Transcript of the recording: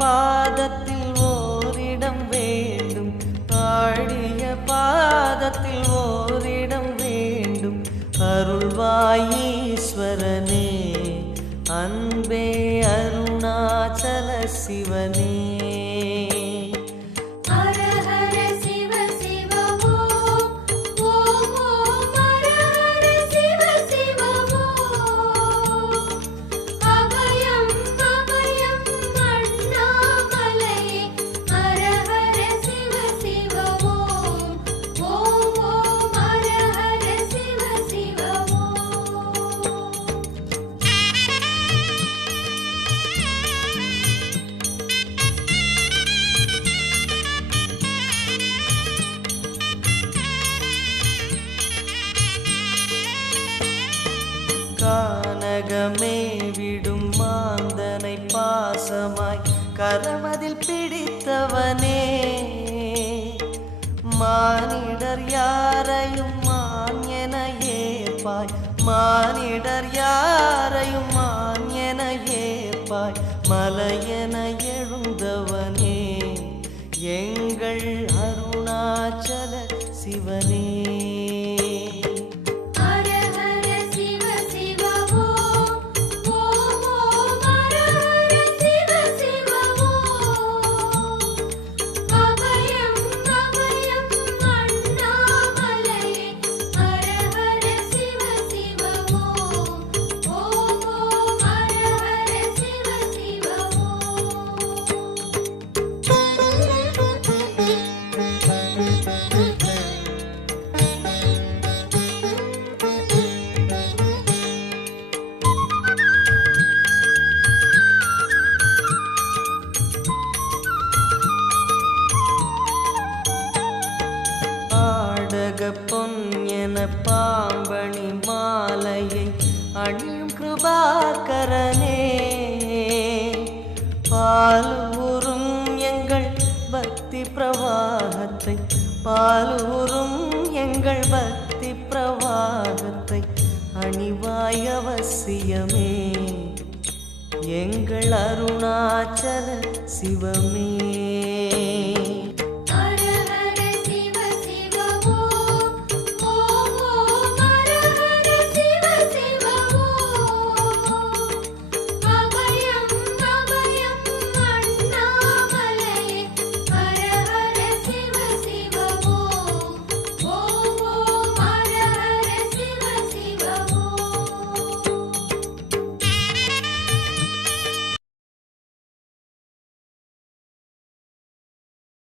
பாதத்தில் ஓரிடம் வேண்டும், ஆடிய பாதத்தில் ஓரிடம் வேண்டும். அருள்வாயீஸ்வரனே, அன்பே அருணாச்சல சிவனே. கானகமே விடும் மாந்தனை பாசமாய் கரமதில் பிடித்தவனே, மானிடர் யாரையும் மான் என ஏற்பாய், மானிடர் யாரையும் மான் என ஏற்பாய். மலையென எழுந்தவனே, எங்கள் அருணாச்சல சிவனே. பொன் என பாம்பணி மாலையை அணியும் கிருபாகரனே, பாலூரும் எங்கள் பக்தி பிரவாகத்தை, பாலூரும் எங்கள் பக்தி பிரவாகத்தை அணிவாய் அவசியமே, எங்கள் அருணாச்சல சிவமே.